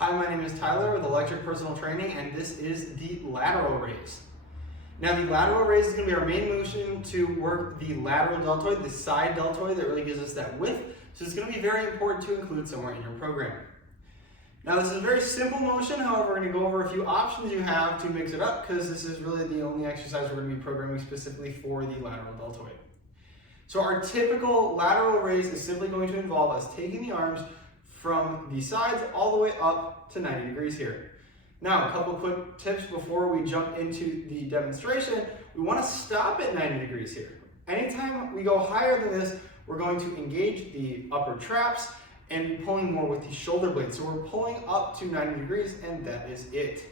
Hi, my name is Tyler with Electric Personal Training, and this is the lateral raise. Now, the lateral raise is going to be our main motion to work the lateral deltoid, the side deltoid that really gives us that width. So it's going to be very important to include somewhere in your program. Now, this is a very simple motion. However, we're going to go over a few options you have to mix it up because this is really the only exercise we're going to be programming specifically for the lateral deltoid. So our typical lateral raise is simply going to involve us taking the arms from the sides all the way up to 90 degrees here. Now, a couple quick tips before we jump into the demonstration. We want to stop at 90 degrees here. Anytime we go higher than this, we're going to engage the upper traps and be pulling more with the shoulder blades. So we're pulling up to 90 degrees, and that is it.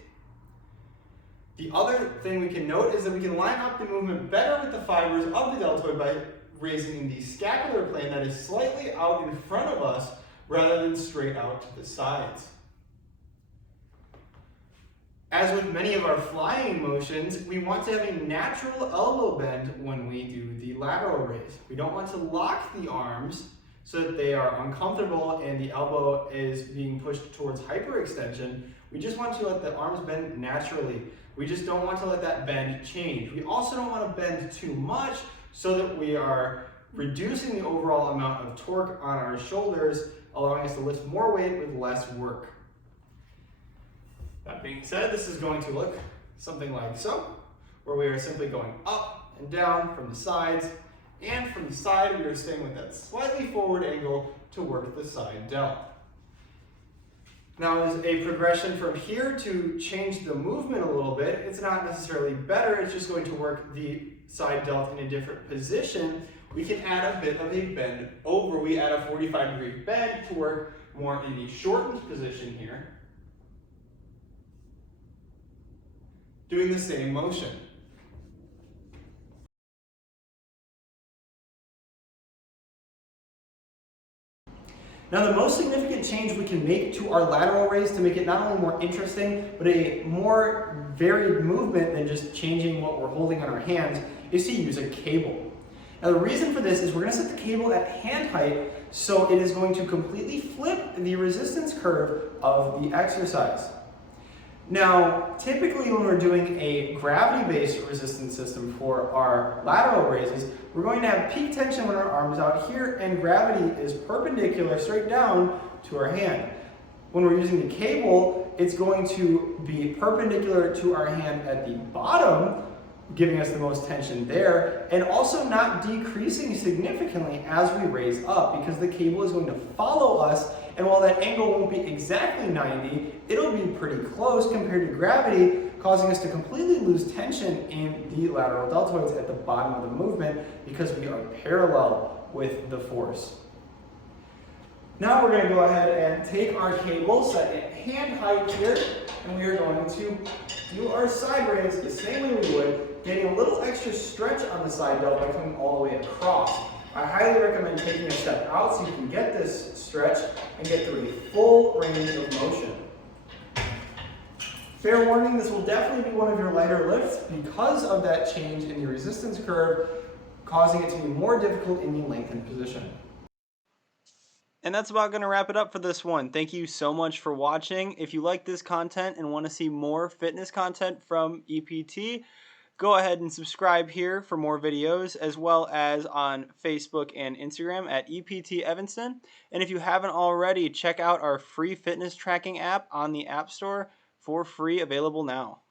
The other thing we can note is that we can line up the movement better with the fibers of the deltoid by raising the scapular plane that is slightly out in front of us rather than straight out to the sides. As with many of our flying motions, we want to have a natural elbow bend when we do the lateral raise. We don't want to lock the arms so that they are uncomfortable and the elbow is being pushed towards hyperextension. We just want to let the arms bend naturally. We just don't want to let that bend change. We also don't want to bend too much so that we are reducing the overall amount of torque on our shoulders, allowing us to lift more weight with less work. That being said, this is going to look something like so, where we are simply going up and down from the sides, and from the side we are staying with that slightly forward angle to work the side delt. Now, as a progression from here to change the movement a little bit, it's not necessarily better, it's just going to work the side delt in a different position. We can add a bit of a bend over. We add a 45-degree bend to work more in the shortened position here, doing the same motion. Now, the most significant change we can make to our lateral raise to make it not only more interesting, but a more varied movement than just changing what we're holding on our hands is to use a cable. Now, the reason for this is we're going to set the cable at hand height, so it is going to completely flip the resistance curve of the exercise. Now, typically when we're doing a gravity-based resistance system for our lateral raises, we're going to have peak tension when our arm is out here and gravity is perpendicular straight down to our hand. When we're using the cable, it's going to be perpendicular to our hand at the bottom, giving us the most tension there, and also not decreasing significantly as we raise up because the cable is going to follow us, and while that angle won't be exactly 90, it'll be pretty close compared to gravity, causing us to completely lose tension in the lateral deltoids at the bottom of the movement because we are parallel with the force. Now we're going to go ahead and take our cable set at hand height here, and we are going to do our side raise the same way we would, getting a little extra stretch on the side delt by coming all the way across. I highly recommend taking a step out so you can get this stretch and get through a full range of motion. Fair warning, this will definitely be one of your lighter lifts because of that change in the resistance curve, causing it to be more difficult in the lengthened position. And that's about going to wrap it up for this one. Thank you so much for watching. If you like this content and want to see more fitness content from EPT, go ahead and subscribe here for more videos, as well as on Facebook and Instagram at EPT Evanston. And if you haven't already, check out our free fitness tracking app on the App Store for free, available now.